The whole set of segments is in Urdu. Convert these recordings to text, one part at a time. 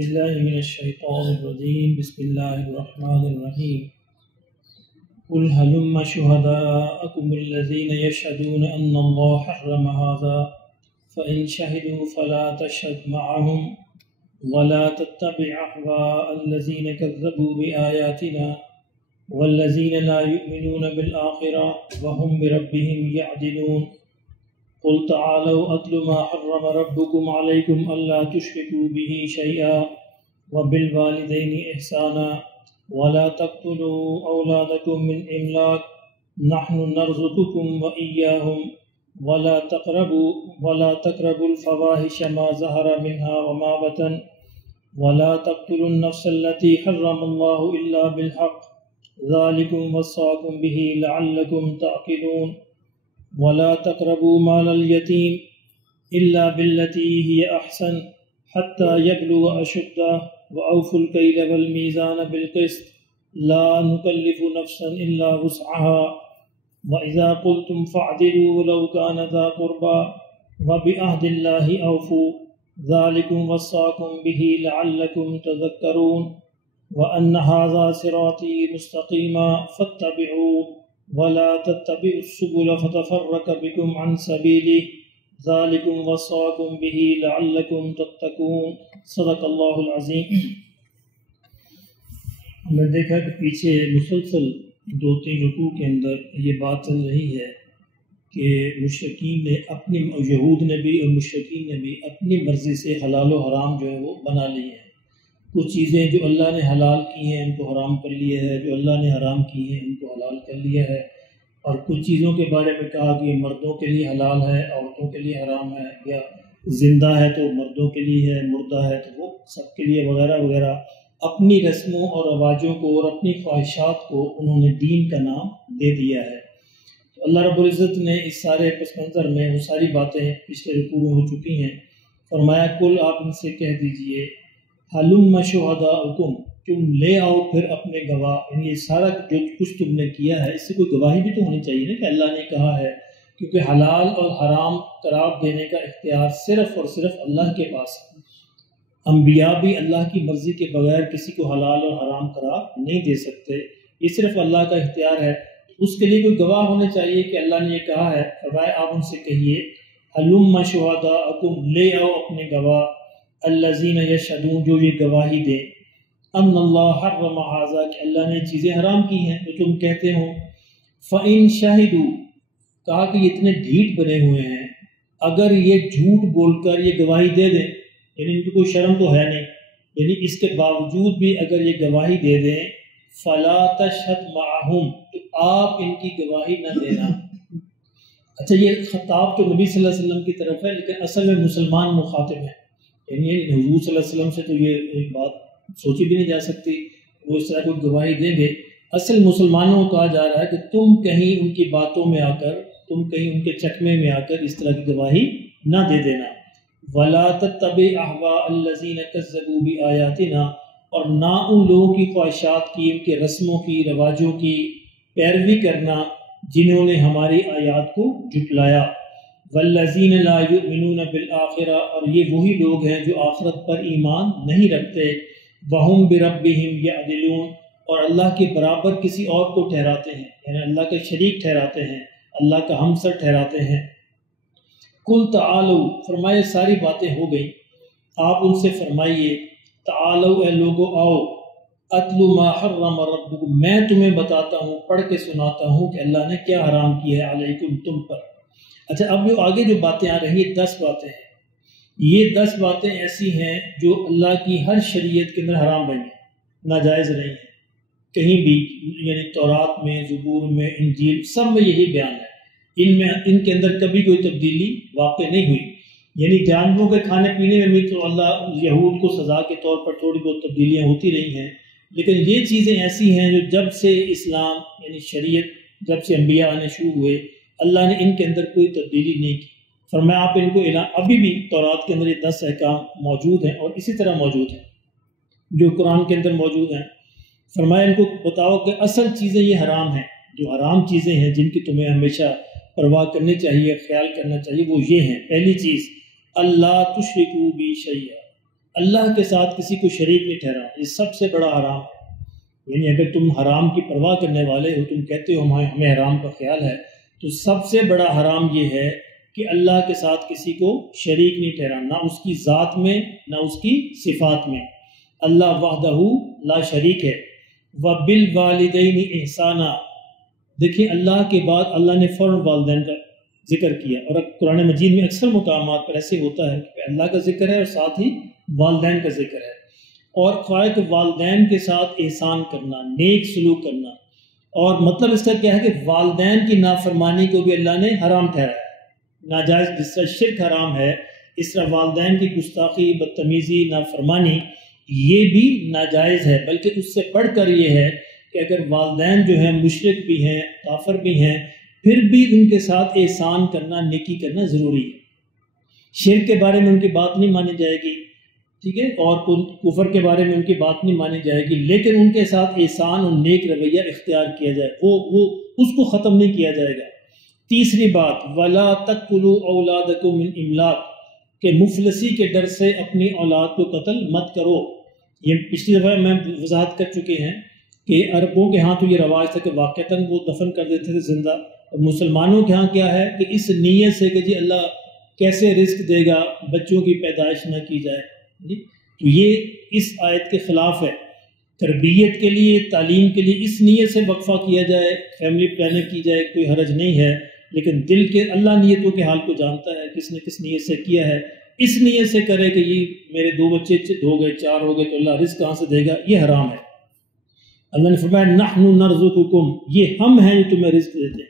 بالله من الشيطان الرجيم بسم الله الرحمن الرحيم قل هلم شهداءكم الذين يشهدون أن الله حرم هذا فإن شهدوا فلا تشهد معهم ولا تتبع أهواء الذين كذبوا بآياتنا والذين لا يؤمنون بالآخرة وهم بربهم يعدلون قل تعالوا أتل ما حرم ربكم عليكم ألا تشركوا به شيئا وبالوالدين إحسانا ولا تقتلوا أولادكم من إملاق نحن نرزقكم وإياهم ولا تقربوا الفواحش ما ظهر منها وما بطن ولا تقتلوا النفس التي حرم الله إلا بالحق ذلكم وصاكم به لعلكم تعقلون ولا تقربوا مال اليتيم إلا بالتي هي أحسن حتى يبلغ أشده وأوفوا الكيل والميزان بالقسط لا نكلف نفسا إلا وسعها وإذا قلتم فاعدلوا ولو كان ذا قربى وبعهد الله أوفوا ذلكم وصاكم به لعلكم تذكرون وأن هذا صراطي مستقيما فاتبعوه ولا تتبعوا السبل فتفرق بكم عن سبيله ذلكم وصاكم به لعلكم تتقون صدق اللہ العظیم۔ ہم نے دیکھا کہ پیچھے مسلسل 2-3 رکوع کے اندر یہ بات چل رہی ہے کہ مشرکین نے یہود نے بھی اور مشرکین نے بھی اپنی مرضی سے حلال و حرام جو ہے وہ بنا لی ہیں۔ کچھ چیزیں جو اللہ نے حلال کی ہیں ان کو حرام کر لیا ہے، جو اللہ نے حرام کی ہیں ان کو حلال کر لیا ہے، اور کچھ چیزوں کے بارے میں کہا کہ یہ مردوں کے لیے حلال ہے، عورتوں کے لیے حرام ہے، یا زندہ ہے تو مردوں کے لیے ہے، مردہ ہے تو وہ سب کے لیے وغیرہ وغیرہ۔ اپنی رسموں اور رواجوں کو اور اپنی خواہشات کو انہوں نے دین کا نام دے دیا ہے۔ تو اللہ رب العزت نے اس سارے پس منظر میں وہ ساری باتیں پچھلے رکوع میں ہو چکی ہیں۔ فرمایا کل آپ ان سے کہہ دیجئے ہلم شہداءکم، تم لے آؤ پھر اپنے گواہ، یعنی یہ سارا جو کچھ تم نے کیا ہے اس سے کوئی گواہی بھی تو ہونی چاہیے نا کہ اللہ نے کہا ہے، کیونکہ حلال اور حرام قرار دینے کا اختیار صرف اور صرف اللہ کے پاس ہے۔ انبیاء بھی اللہ کی مرضی کے بغیر کسی کو حلال اور حرام قرار نہیں دے سکتے، یہ صرف اللہ کا اختیار ہے۔ اس کے لیے کوئی گواہ ہونے چاہیے کہ اللہ نے یہ کہا ہے۔ فرمایا آپ ان سے کہیے ہلم شہداءکم، لے آؤ اپنے گواہ، الذین یشہدون، جو یہ گواہی دیں، ان اللہ حرم ھذا، کہ اللہ نے چیزیں حرام کی ہیں جو تم کہتے ہو۔ فإن شہدوا، کہا کہ یہ اتنے ڈھیٹ بنے ہوئے ہیں، اگر یہ جھوٹ بول کر یہ گواہی دے دیں، یعنی ان کی کوئی شرم تو ہے نہیں، یعنی اس کے باوجود بھی اگر یہ گواہی دے دیں، فلا تشہد معہم، تو آپ ان کی گواہی نہ دینا۔ اچھا، یہ خطاب تو نبی صلی اللہ علیہ وسلم کی طرف ہے، لیکن اصل میں مسلمان مخاطب ہیں، یعنی حضور صلی اللہ علیہ وسلم سے تو یہ ایک بات سوچی بھی نہیں جا سکتی وہ اس طرح کوئی گواہی دیں گے۔ اصل مسلمانوں کو کہا جا رہا ہے کہ تم کہیں ان کی باتوں میں آ کر، تم کہیں ان کے چکمے میں آ کر اس طرح کی گواہی نہ دے دینا۔ وَلَا تَتَّبِعْ أَهْوَاءَ الَّذِينَ كَذَّبُوا بِآيَاتِنَا، اور نہ ان لوگوں کی خواہشات کی، ان کے رسموں کی، رواجوں کی پیروی کرنا جنہوں نے ہماری آیات کو جھٹلایا۔ وَالَّذِينَ لَا يُؤْمِنُونَ بِالْآخِرَةِ، اور یہ وہی لوگ ہیں جو آخرت پر ایمان نہیں رکھتے۔ وَهُمْ بِرَبِّهِمْ يَعْدِلُونَ، اور اللہ کے برابر کسی اور کو ٹھہراتے ہیں، یعنی اللہ کے شریک ٹھہراتے ہیں، اللہ کا ہمسر ٹھہراتے ہیں۔ قُلْ تَعَالَوْا، فرمائے ساری باتیں ہو گئیں، آپ ان سے فرمائیے تعالوا، اے لوگو آؤ، اتلو ما حرم ربکم، میں تمہیں بتاتا ہوں، پڑھ کے سناتا ہوں کہ اللہ نے کیا حرام کیا ہے علیکم، تم پر۔ اچھا، اب جو آگے جو باتیں آ رہی ہیں 10 باتیں ہیں، یہ 10 باتیں ایسی ہیں جو اللہ کی ہر شریعت کے اندر حرام رہی ہیں، ناجائز رہی ہیں، کہیں بھی، یعنی تورات میں، زبور میں، انجیل، سب میں یہی بیان ہے۔ ان کے اندر کبھی کوئی تبدیلی واقع نہیں ہوئی، یعنی جانوروں کے کھانے پینے میں بھی تو اللہ یہود کو سزا کے طور پر تھوڑی بہت تبدیلیاں ہوتی رہی ہیں، لیکن یہ چیزیں ایسی ہیں جو جب سے اسلام یعنی شریعت، جب سے انبیاء آنے شروع ہوئے، اللہ نے ان کے اندر کوئی تبدیلی نہیں کی۔ فرمایا آپ ان کو ابھی بھی تورات کے اندر یہ 10 احکام موجود ہیں اور اسی طرح موجود ہیں جو قرآن کے اندر موجود ہیں۔ فرمایا ان کو بتاؤ کہ اصل چیزیں یہ حرام ہیں، جو حرام چیزیں ہیں جن کی تمہیں ہمیشہ پرواہ کرنی چاہیے، خیال کرنا چاہیے، وہ یہ ہیں۔ پہلی چیز، اللہ تشرکوا بی شیئا، اللہ کے ساتھ کسی کو شریک نہیں ٹھہرانا، یہ سب سے بڑا حرام ہے۔ یعنی اگر تم حرام کی پرواہ کرنے والے ہو، تم کہتے ہو ہمیں حرام کا خیال ہے، تو سب سے بڑا حرام یہ ہے کہ اللہ کے ساتھ کسی کو شریک نہیں ٹھہرانا، نہ اس کی ذات میں نہ اس کی صفات میں۔ اللہ وحدہ لا شریک ہے۔ وَبِالْوَالِدَيْنِ احسانًا، دیکھیں اللہ کے بعد اللہ نے فوراً والدین کا ذکر کیا، اور قرآن مجید میں اکثر مقامات پر ایسے ہوتا ہے کہ اللہ کا ذکر ہے اور ساتھ ہی والدین کا ذکر ہے، اور خواہ کہ والدین کے ساتھ احسان کرنا، نیک سلوک کرنا، اور مطلب اس کا کیا ہے کہ والدین کی نافرمانی کو بھی اللہ نے حرام ٹھہرایا، ناجائز۔ جس طرح شرک حرام ہے، اس طرح والدین کی گستاخی، بدتمیزی، نافرمانی یہ بھی ناجائز ہے، بلکہ اس سے بڑھ کر یہ ہے کہ اگر والدین جو ہیں مشرک بھی ہیں، کافر بھی ہیں، پھر بھی ان کے ساتھ احسان کرنا، نیکی کرنا ضروری ہے۔ شرک کے بارے میں ان کی بات نہیں مانی جائے گی، ٹھیک ہے، اور کفر کے بارے میں ان کی بات نہیں مانی جائے گی، لیکن ان کے ساتھ احسان اور نیک رویہ اختیار کیا جائے، وہ اس کو ختم نہیں کیا جائے گا۔ تیسری بات، وَلَا تَقْتُلُوا أَوْلَادَكُم مِّنْ إِمْلَاقٍ، کہ مفلسی کے ڈر سے اپنی اولاد کو قتل مت کرو۔ یہ پچھلی دفعہ میں وضاحت کر چکے ہیں کہ عربوں کے ہاں تو یہ رواج تھا کہ واقعتاً وہ دفن کر دیتے تھے زندہ، اور مسلمانوں کے ہاں کیا ہے کہ اس نیت سے کہ جی اللہ کیسے رزق دے گا، بچوں کی پیدائش نہ کی جائے، تو یہ اس آیت کے خلاف ہے۔ تربیت کے لیے، تعلیم کے لیے اس نیت سے وقفہ کیا جائے، فیملی پلاننگ کی جائے، کوئی حرج نہیں ہے، لیکن دل کے اللہ نیتوں کے حال کو جانتا ہے، کس نے کس نیت سے کیا ہے۔ اس نیت سے کرے کہ یہ میرے 2 بچے ہو گئے، 4 ہو گئے تو اللہ رزق کہاں سے دے گا، یہ حرام ہے۔ اللہ نے فرمایا نحن نرزقکم، یہ ہم ہیں جو تمہیں رزق دیتے ہیں،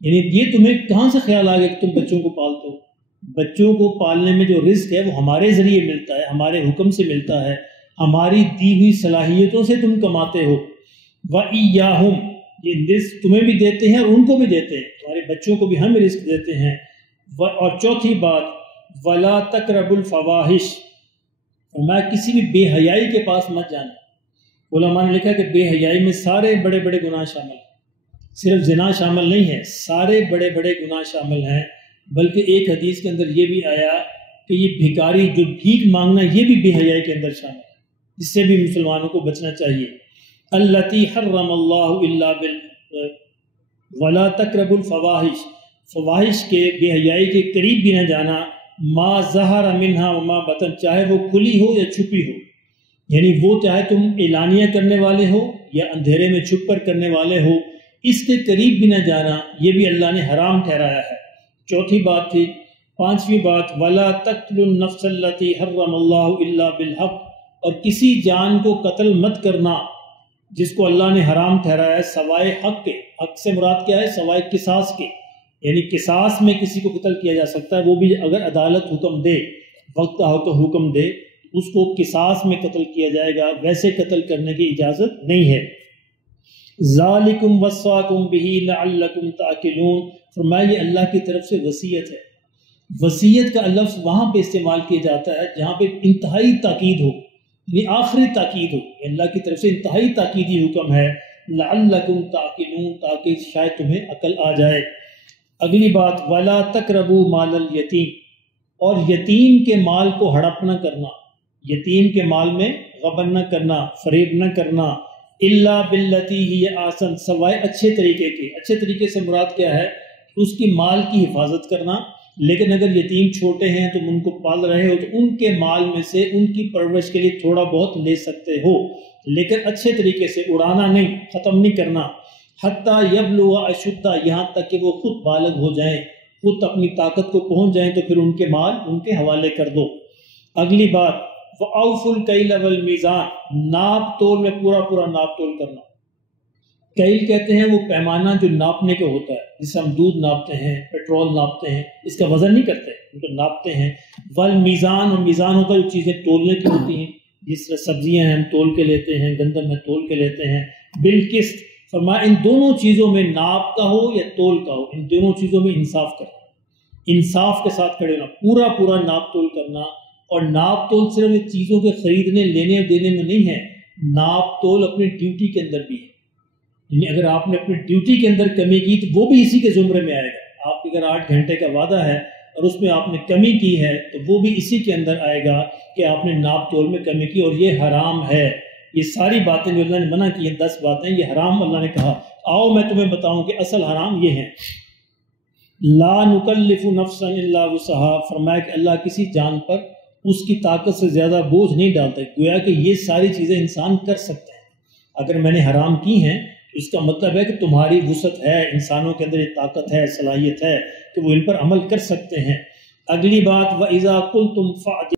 یعنی یہ تمہیں کہاں سے خیال آ گیا کہ تم بچوں کو پالتے ہو؟ بچوں کو پالنے میں جو رزق ہے وہ ہمارے ذریعے ملتا ہے، ہمارے حکم سے ملتا ہے، ہماری دی ہوئی صلاحیتوں سے تم کماتے ہو۔ وَإِيَّاهُمْ، یہ رزق تمہیں بھی دیتے ہیں اور ان کو بھی دیتے ہیں، تمہارے بچوں کو بھی ہم رزق دیتے ہیں۔ اور چوتھی بات، وَلَا تَقْرَبُوا الْفَوَاحِشَ، میں کسی بھی بے حیائی کے پاس مت جانا۔ علماء نے لکھا کہ بے حیائی میں سارے بڑے بڑے گناہ شامل ہیں، صرف زنا شامل نہیں ہے، سارے بڑے بڑے گناہ شامل ہیں۔ بلکہ ایک حدیث کے اندر یہ بھی آیا کہ یہ بھکاری جو بھیک مانگنا یہ بھی بے حیائی کے اندر شامل ہے، اس سے بھی مسلمانوں کو بچنا چاہیے۔ التی حرم اللہ الا ولا تقربوا الفواحش، فواحش کے، بے حیائی کے قریب بھی نہ جانا، ما ظہر منہا وما بطن، چاہے وہ کھلی ہو یا چھپی ہو، یعنی وہ چاہے تم اعلانیہ کرنے والے ہو یا اندھیرے میں چھپ کر کرنے والے ہو، اس کے قریب بھی نہ جانا، یہ بھی اللہ نے حرام ٹھہرایا ہے۔ چوتھی بات تھی۔ پانچویں بات، وَلَا تَقْتُلُوا النَّفْسَ الَّتِي حَرَّمَ اللَّهُ إِلَّا بِالْحَقِّ، اور کسی جان کو قتل مت کرنا جس کو اللہ نے حرام ٹھہرایا ہے سوائے حق کے۔ حق سے مراد کیا ہے؟ سوائے قصاص کے، یعنی قصاص میں کسی کو قتل کیا جا سکتا ہے، وہ بھی اگر عدالت حکم دے، وقت حکم دے، اس کو قصاص میں قتل کیا جائے گا، ویسے قتل کرنے کی اجازت نہیں ہے۔ ذالکم وصاکم بہ لعلکم تعقلون، فرمایا یہ اللہ کی طرف سے وصیت ہے۔ وصیت کا لفظ وہاں پہ استعمال کیا جاتا ہے جہاں پہ انتہائی تاکید ہو، یعنی آخری تاکید ہو، اللہ کی طرف سے انتہائی تاکیدی حکم ہے، لعلکم تعقلون، تاکہ شاید تمہیں عقل آ جائے۔ اگلی بات، ولا تقربوا مال الیتیم، اور یتیم کے مال کو ہڑپ نہ کرنا، یتیم کے مال میں غبن نہ کرنا، فریب نہ کرنا، الا باللتی ہی احسن، سوائے اچھے طریقے کے۔ اچھے طریقے سے مراد کیا ہے؟ اس کی مال کی حفاظت کرنا، لیکن اگر یتیم چھوٹے ہیں تم ان کو پال رہے ہو تو ان کے مال میں سے ان کی پرورش کے لیے تھوڑا بہت لے سکتے ہو، لیکن اچھے طریقے سے، اڑانا نہیں، ختم نہیں کرنا۔ حتیٰ یبلغ اشدہ، یہاں تک کہ وہ خود بالغ ہو جائیں، خود اپنی طاقت کو پہنچ جائیں، تو پھر ان کے مال ان کے حوالے کر دو۔ اگلی بات، وَأَوْفُوا الْكَيْلَ وَالْمِيزَانَ، ناپ تول میں پورا پورا ناپ تول کرنا۔ کیل کہتے ہیں وہ پیمانہ جو ناپنے کا ہوتا ہے، جسے ہم دودھ ناپتے ہیں، پیٹرول ناپتے ہیں، اس کا وزن نہیں کرتے، ان کو ناپتے ہیں۔ والمیزان، اور میزان ہوتا ہے جو چیزیں تولنے کی ہوتی ہیں، جس طرح سبزیاں ہیں ہم تول کے لیتے ہیں، گندم ہے تول کے لیتے ہیں۔ بالقسط، فرمایا ان دونوں چیزوں میں، ناپ کا ہو یا تول کا ہو، ان دونوں چیزوں میں انصاف کرنا، انصاف کے ساتھ کھڑے ہونا، پورا پورا ناپ تول کرنا۔ اور ناپ تول صرف چیزوں کے خریدنے لینے اور دینے میں نہیں ہے، ناپ تول اپنی ڈیوٹی کے اندر بھی ہے، یعنی اگر آپ نے اپنی ڈیوٹی کے اندر کمی کی تو وہ بھی اسی کے زمرے میں آئے گا۔ آپ اگر 8 گھنٹے کا وعدہ ہے اور اس میں آپ نے کمی کی ہے تو وہ بھی اسی کے اندر آئے گا کہ آپ نے ناپ تول میں کمی کی، اور یہ حرام ہے۔ یہ ساری باتیں جو اللہ نے منع کی ہیں 10 باتیں، یہ حرام اللہ نے کہا۔ آؤ میں تمہیں بتاؤں کہ اصل حرام یہ ہیں۔ لا نکلف نفسا الا وسعها، فرمایا کہ اللہ کسی جان پر اس کی طاقت سے زیادہ بوجھ نہیں ڈالتا، گویا کہ یہ ساری چیزیں انسان کر سکتے ہیں۔ اگر میں نے حرام کی ہیں تو اس کا مطلب ہے کہ تمہاری وسعت ہے، انسانوں کے اندر یہ طاقت ہے، صلاحیت ہے کہ وہ ان پر عمل کر سکتے ہیں۔ اگلی بات وَإِذَا قُلْتُمْ فَاعْدِلُوا